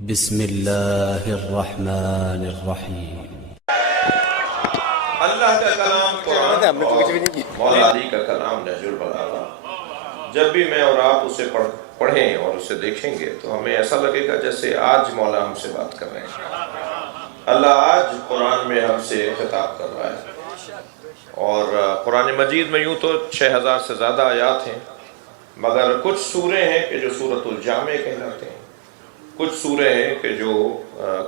بسم اللہ الرحمن الرحیم۔ اللہ کا کلام قرآن اور مولا علی کا کلام نہج البلاغہ، جب بھی میں اور آپ اسے پڑھیں اور اسے دیکھیں گے تو ہمیں ایسا لگے گا جیسے آج مولا ہم سے بات کر رہے ہیں۔ اللہ آج قرآن میں ہم سے خطاب کر رہا ہے، اور قرآن مجید میں یوں تو 6000 سے زیادہ آیات ہیں، مگر کچھ سورے ہیں کہ جو سورۃ الجامع کہلاتے ہیں، کچھ سورے ہیں کہ جو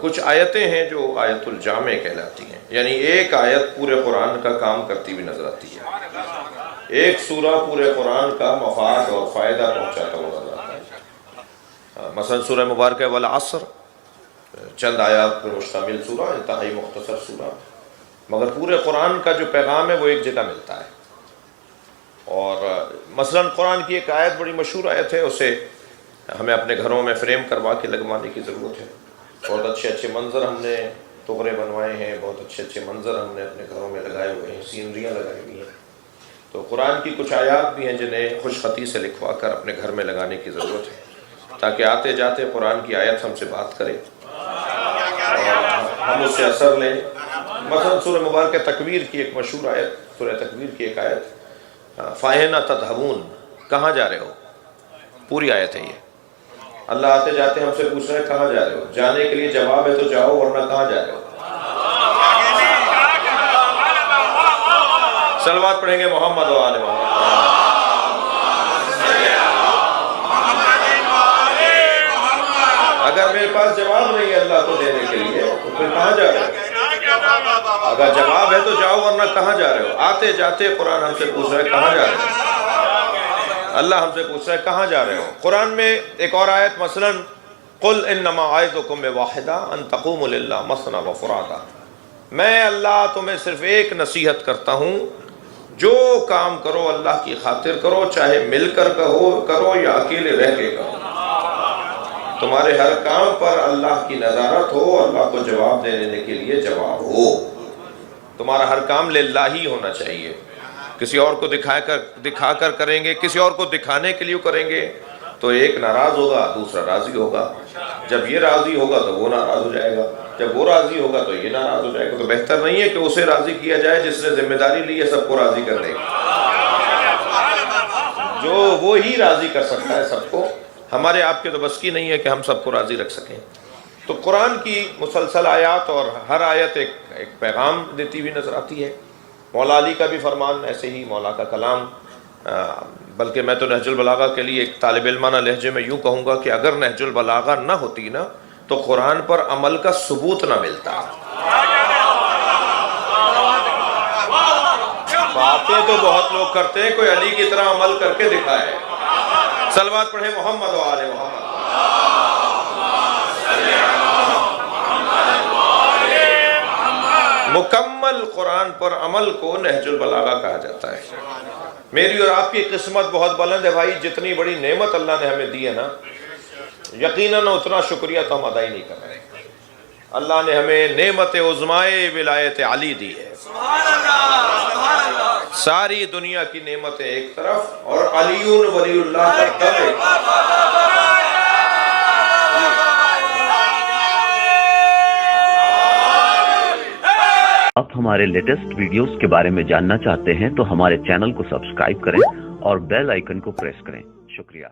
کچھ آیتیں ہیں جو آیت الجامع کہلاتی ہیں، یعنی ایک آیت پورے قرآن کا کام کرتی ہوئی نظر آتی ہے، ایک سورہ پورے قرآن کا مفاد اور فائدہ پہنچاتا ہوا نظر آتا ہے۔ مثلا سورہ مبارکہ والعصر چند آیات پر مشتمل سورہ، انتہائی مختصر سورہ، مگر پورے قرآن کا جو پیغام ہے وہ ایک جگہ ملتا ہے۔ اور مثلا قرآن کی ایک آیت بڑی مشہور آیت ہے، اسے ہمیں اپنے گھروں میں فریم کروا کے لگوانے کی ضرورت ہے۔ بہت اچھے اچھے منظر ہم نے طغرے بنوائے ہیں، بہت اچھے اچھے منظر ہم نے اپنے گھروں میں لگائے ہوئے ہیں، سینریاں لگائی ہوئی ہیں۔ تو قرآن کی کچھ آیات بھی ہیں جنہیں خوش خطی سے لکھوا کر اپنے گھر میں لگانے کی ضرورت ہے، تاکہ آتے جاتے قرآن کی آیت ہم سے بات کرے اور ہم اس سے اثر لیں۔ مثلا سورہ مبارکہ تکویر کی ایک مشہور آیت، سورہ تکویر کی ایک آیت، فَأَيْنَ تَذْهَبُونَ، کہاں جا رہے ہو؟ پوری آیت ہے یہ۔ اللہ آتے جاتے ہم سے پوچھ رہے ہیں کہاں جا رہے ہو؟ جانے کے لیے جواب ہے تو جاؤ، ورنہ کہاں جا رہے ہو؟ صلوات پڑھیں گے محمد و آل محمد۔ اگر میرے پاس جواب نہیں ہے اللہ کو دینے کے لیے تو پھر کہاں جا رہے ہو؟ اگر جواب ہے تو جاؤ، ورنہ کہاں جا رہے ہو؟ آتے جاتے قرآن ہم سے پوچھ رہے ہیں کہاں جا رہے ہو؟ اللہ ہم سے پوچھ رہا ہے کہاں جا رہے ہو؟ قرآن میں ایک اور آیت مثلا قُلْ إِنَّمَا أَعِظُكُمْ بِوَاحِدَةٍ أَن تَقُومُوا لِلَّهِ مَثْنًى وَفُرَادًى، میں اللہ تمہیں صرف ایک نصیحت کرتا ہوں، جو کام کرو اللہ کی خاطر کرو، چاہے مل کر کرو یا اکیلے رہ کے کرو، تمہارے ہر کام پر اللہ کی نظارت ہو، اللہ کو جواب دینے کے لیے جواب ہو، تمہارا ہر کام للہ ہی ہونا چاہیے۔ کسی اور کو دکھا کر کریں گے، کسی اور کو دکھانے کے لیے کریں گے تو ایک ناراض ہوگا، دوسرا راضی ہوگا، جب یہ راضی ہوگا تو وہ ناراض ہو جائے گا، جب وہ راضی ہوگا تو یہ ناراض ہو جائے گا۔ تو بہتر نہیں ہے کہ اسے راضی کیا جائے جس نے ذمہ داری لی ہے سب کو راضی کرنے کی، جو وہی راضی کر سکتا ہے سب کو، ہمارے آپ کے تو بس کی نہیں ہے کہ ہم سب کو راضی رکھ سکیں۔ تو قرآن کی مسلسل آیات اور ہر آیت ایک پیغام دیتی ہوئی نظر آتی ہے۔ مولا علی کا بھی فرمان ایسے ہی، مولا کا کلام، بلکہ میں تو نہج البلاغہ کے لیے ایک طالب علمانہ لہجے میں یوں کہوں گا کہ اگر نہج البلاغہ نہ ہوتی نا تو قرآن پر عمل کا ثبوت نہ ملتا۔ باتیں تو بہت لوگ کرتے ہیں، کوئی علی کی طرح عمل کر کے دکھائے۔ صلوات پڑھیں محمد و آل محمد۔ مکمل قرآن پر عمل کو نہج البلاغہ کہا جاتا ہے۔ میری اور آپ کی قسمت بہت بلند ہے بھائی، جتنی بڑی نعمت اللہ نے ہمیں دی ہے نا، یقیناً اتنا شکریہ تو ہم ادا ہی نہیں کر رہے۔ اللہ نے ہمیں نعمت عظمائے ولایت علی دی ہے، ساری دنیا کی نعمتیں ایک طرف اور علی ولی اللہ کا دم ایک طرف۔ آپ ہمارے لیٹسٹ ویڈیوز کے بارے میں جاننا چاہتے ہیں تو ہمارے چینل کو سبسکرائب کریں اور بیل آئیکن کو پریس کریں۔ شکریہ۔